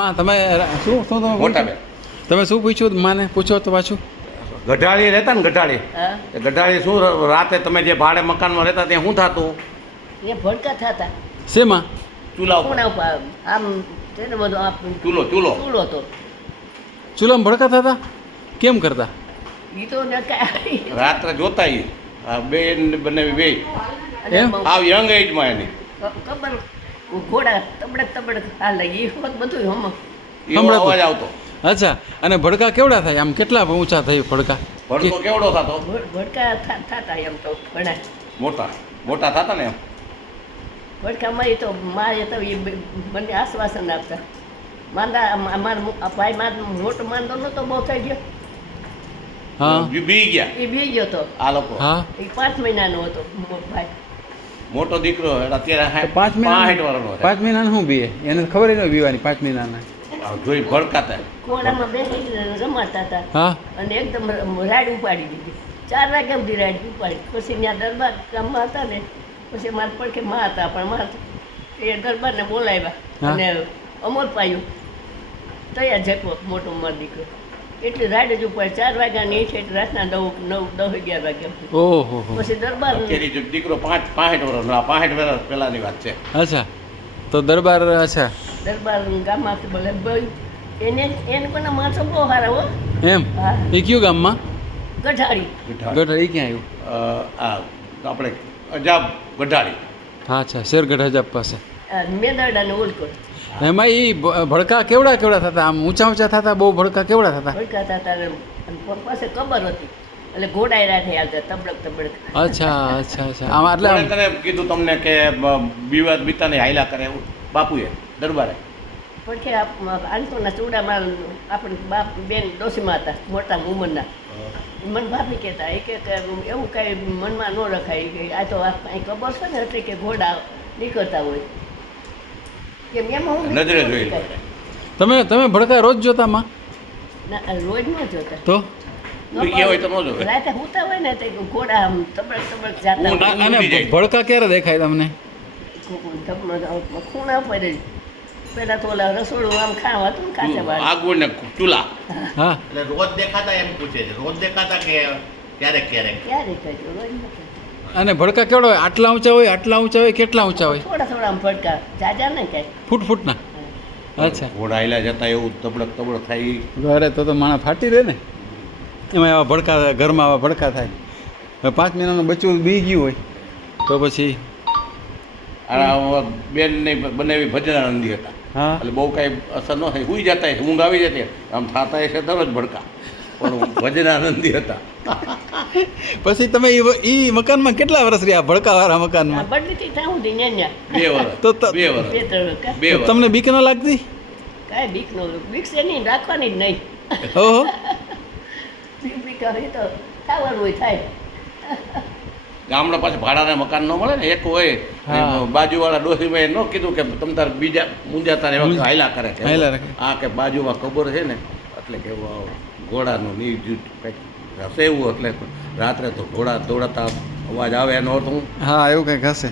માં તમે શું શું તમે મોટા પૂછ્યું? તમે શું પૂછ્યું માને પૂછો તો પાછું. ગઢાળી રહેતા ને ગઢાળી ગઢાળી શું રાતે તમે જે ભાડે મકાનમાં રહેતા ત્યાં શું થતું? એ ભડકા થતા. શેમાં? ચૂલા ઉપર. આમ છે ને બધું આપ ચૂલો ચૂલો. ચૂલો તો ચૂલામાં ભડકા થતા? કેમ કરતા? ઈ તો રાત્રે જોતા ઈ. આ બેન બંને બે. આ યંગ એજમાં એની. ખબર ઘોડા તબડક તબડક હાલે એ હોત બધું હમ હમણાં અવાજ આવતો. અચ્છા અને ભડકા કેવડા થાય? આમ કેટલા ઊંચા થાય ભડકા? ભડકો કેવડો થતો? ભડકા થતા એમ તો ઘણા. મોટા. મોટા થતા ને એમ? ભડકામાં એ તો મારે તો એ મને બંને આશ્વાસન આપતા. માંદા અમારા ભાઈ માર મોટો માંદો નતો બહુ થઈ ગયો. હા. બી- ગયા? એ બી ગયો તો. આ લોકો. હા. એ પાંચ મહિનાનો હતો મોટો ભાઈ. મોટો દીકરો અત્યારે પાંચ મહિના વર્ષનો પાંચ મહિના શું બીએ? એને ખબર ન બીવાની પાંચ મહિનાના. જોઈ ભડકાતા. કોણામાં બેસીને રમાતા હતા. હા? અને એકદમ રાડ ઉપાડી દીધી. ચાર વાગે સુધી રાડ ઉપાડી. પછી ત્યાં દરબાર ગામમાં હતા ને પછી મારા પડખે માં હતા પણ માં એ દરબારને બોલાવ્યા. અને અમર પાયું તૈયાર જકો મોટો મારો દીકરો. એટલી રાડ જ ઉપાડી ચાર વાગ્યાની છે એટલે રાતના નવ નવ દસ અગિયાર વાગ્યા. ઓહો હો પછી દરબાર દીકરો પાંચ પાંઠ વર્ષ આ પાંઠ વર્ષ પહેલાની વાત છે. અચ્છા. તો દરબાર અચ્છા. દરબાર ગામમાંથી બોલે ભાઈ એને એને કોના માણસો બહુ સારા હો. એમ? એ કયું ગામમાં? ગઢાડી ગઢ ક્યાં આવ્યું? આ આપણે અજાબ ગઢાળી. હા અચ્છા. શેરગઢ હજાબ પાસે. મેદરડા ને ઓલકોટ. એમાં એ ભડકા કેવડા કેવડા થતા? આમ ઊંચા ઊંચા થતા બહુ ભડકા કેવડા થતા? ભડકા થતા પાસે કબર હતી. એટલે ઘોડાયરા રાઠે આવતા તબડક તબડક. અચ્છા અચ્છા અચ્છા. આમ એટલે તને કીધું તમને કે વિવાદ બીતાને હાયલા કરે એવું બાપુએ દરબારે? પણ કે આંતોના ચૂડામાં આપણે બાપ બેન ડોસીમાં હતા મોટા ઉંમરના. મને ભાભી કહેતા એ કે એવું કાંઈ મનમાં ન રખાય. કે આ તો આ કાંઈ ખબર છે ને એટલે કે ઘોડા નીકળતા હોય. નજરે જોઈ. તમે તમે ભડકા રોજ જોતા માં? ના રોજ ન જોતા. તો. ભડકા ક્યારે દેખાય તમને? ખૂણા પર પેલા તો ઓલા રસોડું આમ ખાવા હતું ને કાચા બાર આગળ ને ચૂલા. હા. એટલે રોજ દેખાતા એમ પૂછે છે. રોજ દેખાતા કે ક્યારેક ક્યારેક? ક્યારે કહેજો રોજ. અને ભડકા કેવડા હોય? આટલા ઊંચા હોય આટલા ઊંચા હોય કેટલા ઊંચા હોય? થોડા થોડા ભડકા. જાજા ને કે ફૂટ ફૂટના? અચ્છા. ઘોડાયેલા જતા એવું તબડક તબડક થાય અરે તો તો માણસ ફાટી રહે ને. એમાં એવા ભડકા ઘરમાં આવા ભડકા થાય. હવે પાંચ મહિનાનું બચ્ચું બી ગયું હોય તો પછી આ બેન ને બનાવી ભજનાનંદી હતા. હા. એટલે બહુ કાંઈ અસર ન થાય. હુઈ જતા ઊંઘ આવી જતી. આમ થતા છે તરત ભડકા. પણ ભજનાનંદી હતા. પછી તમે એ મકાનમાં કેટલા વર્ષ રહ્યા? ભડકાવાળા મકાનમાં? બે વર્ષ તો બે વર્ષ બે વર્ષ તમને બીક ન લાગતી? કાંઈ બીક ન બીક છે નહીં રાખવાની જ નહીં. ઓહો બીક તો થવાનું હોય થાય. ગામડા પાસે ભાડાના મકાન ન મળે ને એક હોય. બાજુવાળા ડોસીમાં ન કીધું કે તમ તાર બીજા મુંજાતા તારે એવા હાયલા કરે રાખે. આ કે બાજુમાં ખબર છે ને એટલે કેવું વા- ઘોડાનું ની કંઈક હશે એવું એટલે રાત્રે તો ઘોડા દોડાતા અવાજ આવે એનો અર્થ હું? હા, એવું કંઈક હશે.